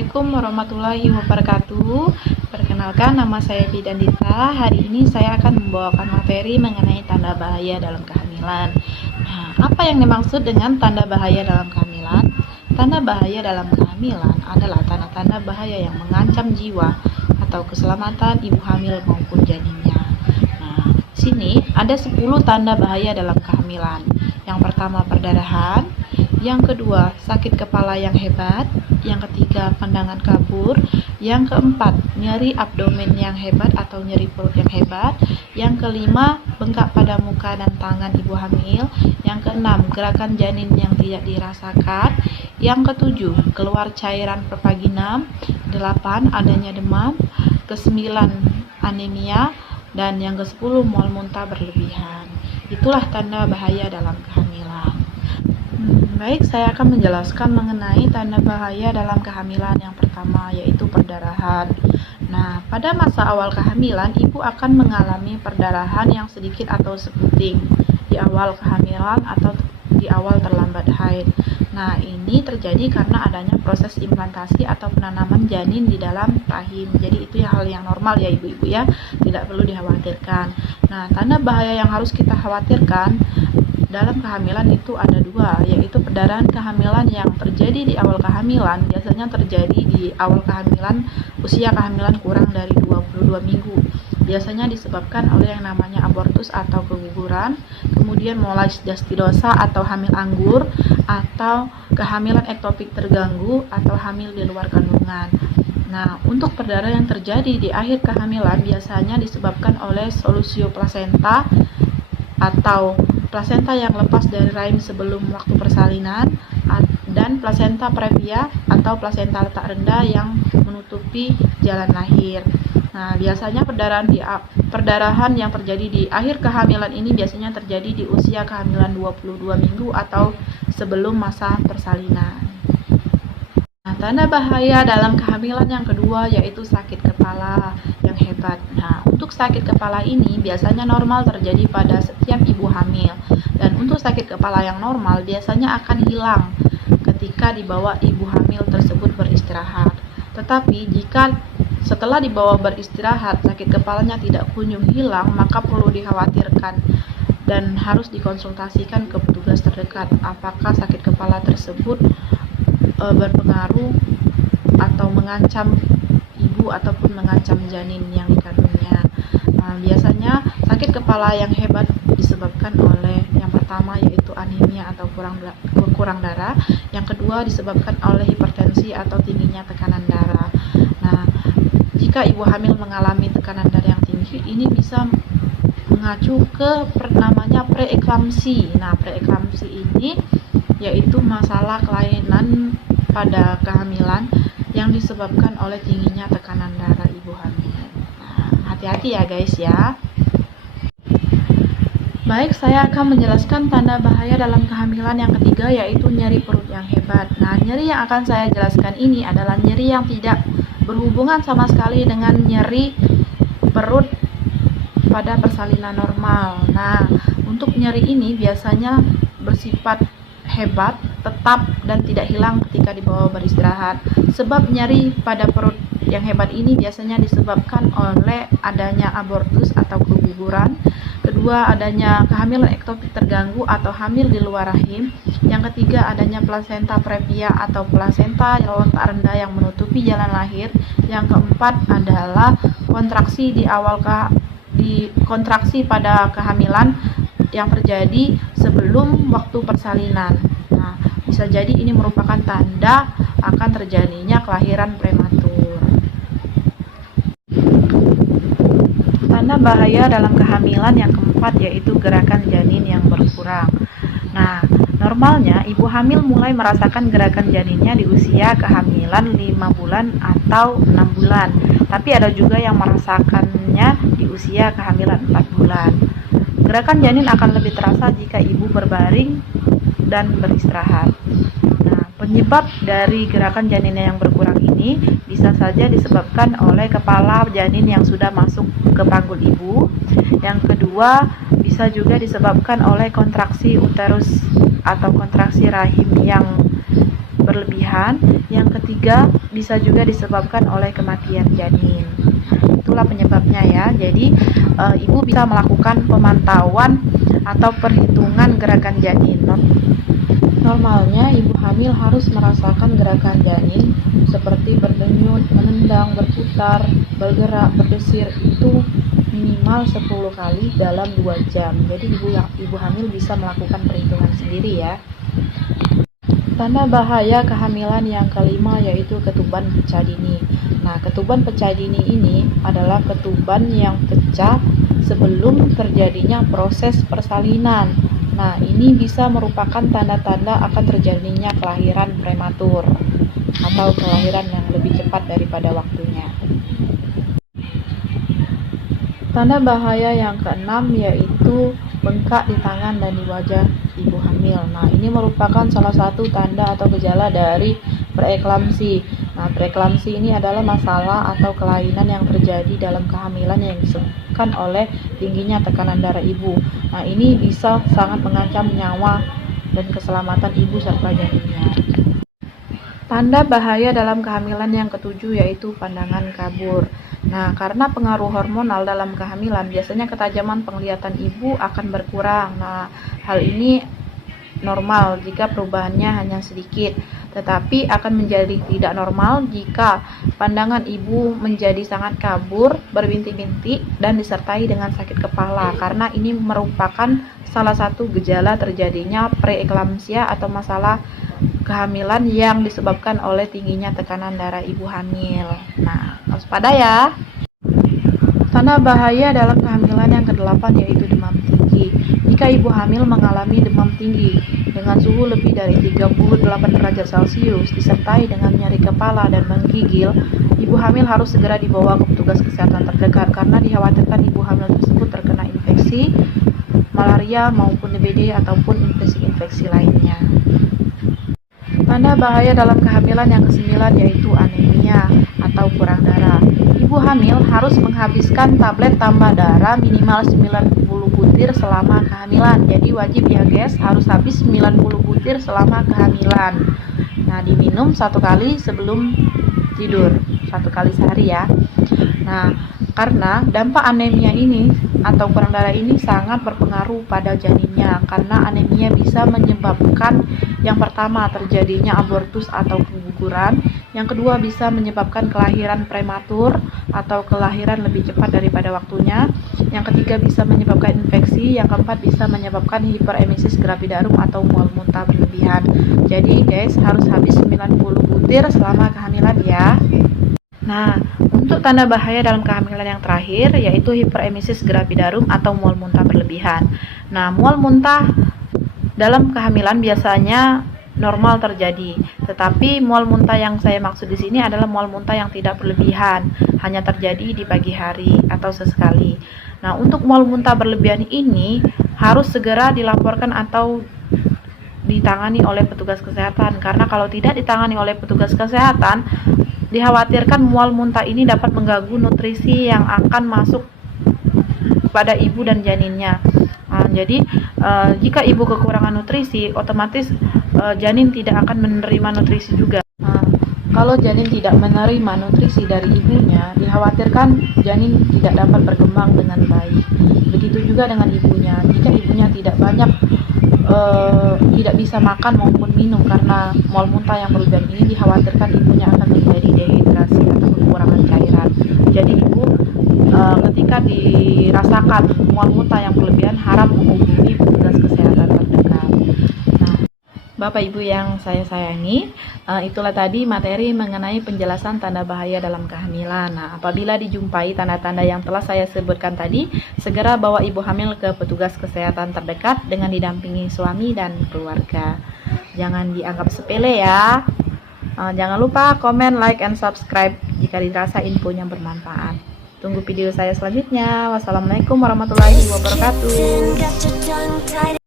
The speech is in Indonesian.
Assalamualaikum warahmatullahi wabarakatuh. Perkenalkan, nama saya Bidandita. Hari ini saya akan membawakan materi mengenai tanda bahaya dalam kehamilan. Nah, apa yang dimaksud dengan tanda bahaya dalam kehamilan? Tanda bahaya dalam kehamilan adalah tanda-tanda bahaya yang mengancam jiwa atau keselamatan ibu hamil maupun janinnya. Nah, di sini ada 10 tanda bahaya dalam kehamilan. Yang pertama, perdarahan. Yang kedua, sakit kepala yang hebat. Yang ketiga, pandangan kabur. Yang keempat, nyeri abdomen yang hebat atau nyeri perut yang hebat. Yang kelima, bengkak pada muka dan tangan ibu hamil. Yang keenam, gerakan janin yang tidak dirasakan. Yang ketujuh, keluar cairan pervaginam. 8, adanya demam. Kesembilan, anemia. Dan yang ke-10, mual muntah berlebihan. Itulah tanda bahaya dalam kehamilan. Baik, saya akan menjelaskan mengenai tanda bahaya dalam kehamilan. Yang pertama yaitu perdarahan. Nah, pada masa awal kehamilan, ibu akan mengalami perdarahan yang sedikit atau seputing di awal kehamilan atau di awal terlambat haid. Nah, ini terjadi karena adanya proses implantasi atau penanaman janin di dalam rahim. Jadi itu hal yang normal ya ibu-ibu ya, tidak perlu dikhawatirkan. Nah, tanda bahaya yang harus kita khawatirkan dalam kehamilan itu ada 2, yaitu perdarahan kehamilan yang terjadi di awal kehamilan. Biasanya terjadi di awal kehamilan, usia kehamilan kurang dari 22 minggu. Biasanya disebabkan oleh yang namanya abortus atau keguguran, kemudian molestidosa atau hamil anggur, atau kehamilan ektopik terganggu atau hamil di luar kandungan. Nah, untuk perdarahan yang terjadi di akhir kehamilan biasanya disebabkan oleh solusio plasenta atau plasenta yang lepas dari rahim sebelum waktu persalinan, dan plasenta previa atau plasenta letak rendah yang menutupi jalan lahir. Nah, biasanya perdarahan yang terjadi di akhir kehamilan ini biasanya terjadi di usia kehamilan 22 minggu atau sebelum masa persalinan. Nah, tanda bahaya dalam kehamilan yang kedua yaitu sakit kepala yang hebat. Nah, untuk sakit kepala ini biasanya normal terjadi pada setiap ibu hamil. Dan untuk sakit kepala yang normal biasanya akan hilang ketika dibawa ibu hamil tersebut beristirahat. Tetapi jika setelah dibawa beristirahat sakit kepalanya tidak kunjung hilang, maka perlu dikhawatirkan dan harus dikonsultasikan ke petugas terdekat apakah sakit kepala tersebut berpengaruh atau mengancam ibu ataupun mengancam janin yang dikandungnya. Biasanya sakit kepala yang hebat disebabkan oleh yang pertama yaitu anemia atau kurang darah, yang kedua disebabkan oleh hipertensi atau tingginya tekanan darah. Nah, jika ibu hamil mengalami tekanan darah yang tinggi, ini bisa mengacu ke namanya preeklamsi. Nah, preeklamsi ini yaitu masalah kelainan pada kehamilan yang disebabkan oleh tingginya tekanan darah ibu hamil. Nah, hati-hati ya guys ya. Baik, saya akan menjelaskan tanda bahaya dalam kehamilan yang ketiga yaitu nyeri perut yang hebat. Nah, nyeri yang akan saya jelaskan ini adalah nyeri yang tidak berhubungan sama sekali dengan nyeri perut pada persalinan normal. Nah, untuk nyeri ini biasanya bersifat hebat, tetap dan tidak hilang ketika dibawa beristirahat. Sebab nyeri pada perut yang hebat ini biasanya disebabkan oleh adanya abortus atau keguguran. Kedua, adanya kehamilan ektopik terganggu atau hamil di luar rahim. Yang ketiga, adanya plasenta previa atau plasenta yang letak rendah yang menutupi jalan lahir. Yang keempat adalah kontraksi kontraksi pada kehamilan yang terjadi sebelum waktu persalinan. Nah, bisa jadi ini merupakan tanda akan terjadinya kelahiran prematur. Tanda bahaya dalam kehamilan yang keempat yaitu gerakan janin yang berkurang. Nah, normalnya ibu hamil mulai merasakan gerakan janinnya di usia kehamilan 5 bulan atau 6 bulan. Tapi ada juga yang merasakannya di usia kehamilan 4 bulan. Gerakan janin akan lebih terasa jika ibu berbaring dan beristirahat. Nah, penyebab dari gerakan janinnya yang berkurang ini bisa saja disebabkan oleh kepala janin yang sudah masuk ke panggul ibu. Yang kedua, bisa juga disebabkan oleh kontraksi uterus atau kontraksi rahim yang berlebihan. Yang ketiga, bisa juga disebabkan oleh kematian janin. Itulah penyebabnya ya. Jadi ibu bisa melakukan pemantauan atau perhitungan gerakan janin. Normalnya ibu hamil harus merasakan gerakan janin seperti berdenyut, menendang, berputar, bergerak, berdesir itu minimal 10 kali dalam 2 jam. Jadi ibu hamil bisa melakukan perhitungan sendiri ya. Tanda bahaya kehamilan yang kelima yaitu ketuban pecah dini. Nah, ketuban pecah dini ini adalah ketuban yang pecah sebelum terjadinya proses persalinan. Nah, ini bisa merupakan tanda-tanda akan terjadinya kelahiran prematur atau kelahiran yang lebih cepat daripada waktunya. Tanda bahaya yang keenam yaitu bengkak di tangan dan di wajah ibu hamil. Nah, ini merupakan salah satu tanda atau gejala dari preeklamsi. Nah, preeklamsi ini adalah masalah atau kelainan yang terjadi dalam kehamilan yang disebabkan oleh tingginya tekanan darah ibu. Nah, ini bisa sangat mengancam nyawa dan keselamatan ibu serta janinnya. Tanda bahaya dalam kehamilan yang ketujuh yaitu pandangan kabur. Nah, karena pengaruh hormonal dalam kehamilan, biasanya ketajaman penglihatan ibu akan berkurang. Nah, hal ini normal jika perubahannya hanya sedikit, tetapi akan menjadi tidak normal jika pandangan ibu menjadi sangat kabur, berbintik-bintik, dan disertai dengan sakit kepala, karena ini merupakan salah satu gejala terjadinya preeklamsia atau masalah kehamilan yang disebabkan oleh tingginya tekanan darah ibu hamil. Nah, waspada ya. Tanda bahaya dalam kehamilan yang ke-8 yaitu demam tinggi. Jika ibu hamil mengalami demam tinggi dengan suhu lebih dari 38 derajat Celcius disertai dengan nyeri kepala dan menggigil, ibu hamil harus segera dibawa ke petugas kesehatan terdekat karena dikhawatirkan ibu hamil tersebut terkena infeksi malaria maupun DBD ataupun infeksi-infeksi lainnya. Tanda bahaya dalam kehamilan yang ke-9 yaitu anemia atau kurang darah. Ibu hamil harus menghabiskan tablet tambah darah minimal 90 butir selama kehamilan. Jadi wajib ya guys, harus habis 90 butir selama kehamilan. Nah, diminum 1 kali sebelum tidur, 1 kali sehari ya. Nah, karena dampak anemia ini atau kurang darah ini sangat berpengaruh pada janinnya, karena anemia bisa menyebabkan yang pertama terjadinya abortus atau keguguran, yang kedua bisa menyebabkan kelahiran prematur atau kelahiran lebih cepat daripada waktunya, yang ketiga bisa menyebabkan infeksi, yang keempat bisa menyebabkan hiperemesis gravidarum atau mual muntah berlebihan. Jadi guys, harus habis 90 butir selama kehamilan ya. Nah, untuk tanda bahaya dalam kehamilan yang terakhir yaitu hiperemesis gravidarum atau mual muntah berlebihan. Nah, mual muntah dalam kehamilan biasanya normal terjadi, tetapi mual muntah yang saya maksud di sini adalah mual muntah yang tidak berlebihan, hanya terjadi di pagi hari atau sesekali. Nah, untuk mual muntah berlebihan ini harus segera dilaporkan atau ditangani oleh petugas kesehatan, karena kalau tidak ditangani oleh petugas kesehatan, dikhawatirkan mual muntah ini dapat mengganggu nutrisi yang akan masuk pada ibu dan janinnya. Jadi jika ibu kekurangan nutrisi, otomatis janin tidak akan menerima nutrisi juga. Kalau janin tidak menerima nutrisi dari ibunya, dikhawatirkan janin tidak dapat berkembang dengan baik. Begitu juga dengan ibunya. Jika ibunya tidak banyak tidak bisa makan maupun minum karena mual muntah yang berlebihan ini, dikhawatirkan ibunya akan menjadi dehidrasi atau kekurangan cairan. Jadi ibu ketika dirasakan mual muntah yang berlebihan harap menghubungi petugas kesehatan terdekat. Nah, Bapak Ibu yang saya sayangi, itulah tadi materi mengenai penjelasan tanda bahaya dalam kehamilan. Nah, apabila dijumpai tanda-tanda yang telah saya sebutkan tadi, segera bawa ibu hamil ke petugas kesehatan terdekat dengan didampingi suami dan keluarga. Jangan dianggap sepele ya. Jangan lupa komen, like, and subscribe jika dirasa infonya bermanfaat. Tunggu video saya selanjutnya. Wassalamualaikum warahmatullahi wabarakatuh.